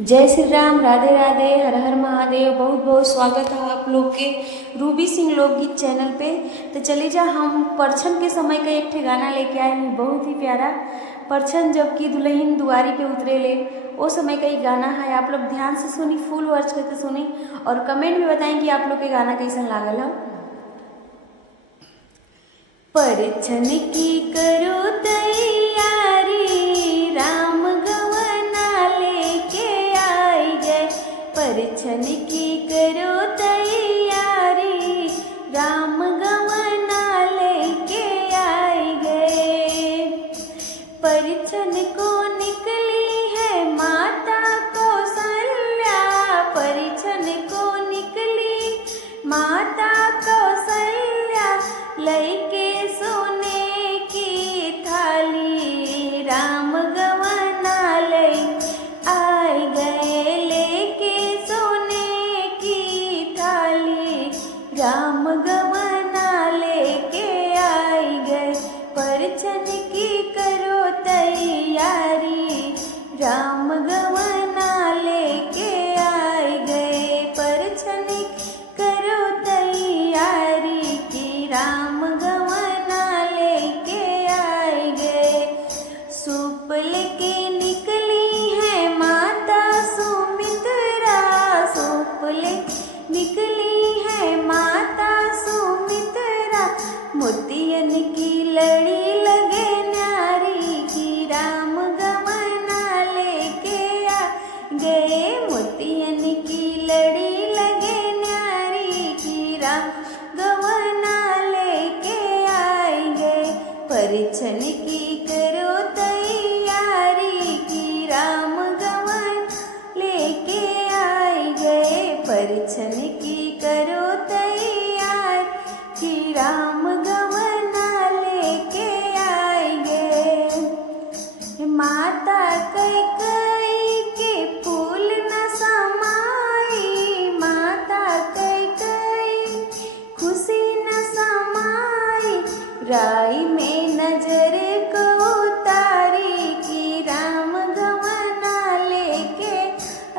जय श्री राम, राधे राधे, हर हर महादेव। बहुत बहुत स्वागत है आप लोग के रूबी सिंह लोकगीत चैनल पे। तो चलिए जा, हम परछन के समय का एक ठे गाना लेके आए हैं, बहुत ही प्यारा। परछन जबकि दुल्हन दुआरी पे उतरे ले, वो समय का एक गाना है। आप लोग ध्यान से सुनी, फुल वर्ष करके सुनी और कमेंट में बताएं कि आप लोग के गाना कैसा लागल है। परछन की करो तैयारी, राम गवना लेके आई गए। परछन की करो तैयारी, राम गवना लेके आई गए। परछन को निकली है माता कौशल्या, परछन को निकली माता कौशल्या, लैके सोने की थाली, राम गवना ले आए गए। लेके सोने की थाली, राम गवना लेके आए गए। परछन की करो तैयारी, राम गवना लेके आए गए। परछन करो तैयारी की, राम गवना लेके आए गए। सूप लेके निकली है माता सुमित्रा, सूप ले निकली है माता सुमित्रा, मोतियन की लड़ी लगे न्यारी की, राम गवना लेके आ गए। मोतियन की लड़ी लगे न्यारी की, राम गवना लेके आए गए। परछन की करो तैयारी की, राम गवना लेके आए गए। परछन की करो तैयारी की, राम गवना लेके आए गए। माता कैकेयी के फूल न समाई, माता कैकेयी खुशी न समाई, राई में नजर को उतारी की, राम गवना लेके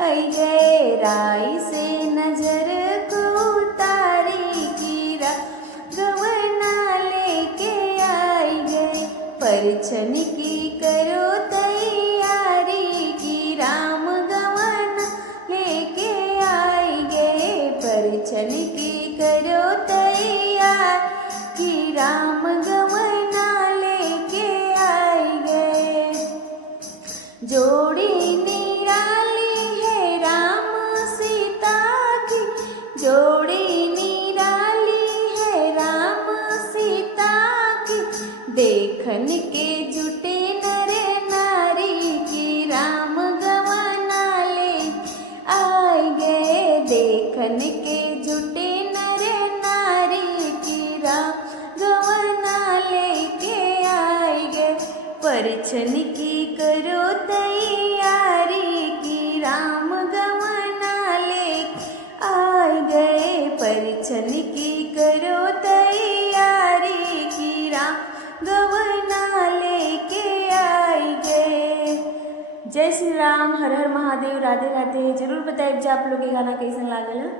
आई गए। राई से नजर को उतारी की, राम गवना लेके आई गए। परछन की करो तैयारी की, राम गवना लेके आई गए। परछन की करो तैयारी की, राम गवना लेके आई गए। जोड़ी निराली है राम सीता की, जोड़ी निराली है राम सीता की, देखन के जुटे नर नारी की, राम गवना ले आए गए। देखन के जुटे नर नारी की, राम गवना लेके आए गए। परछन की करो तैयारी की, राम गवना लेके आए गए। परछन की करो तैयारी की, राम गवना लेके आए गए। जय श्री राम, हर हर महादेव, राधे राधे। जरूर बताइए आप लोग के गाना कैसा लागल है।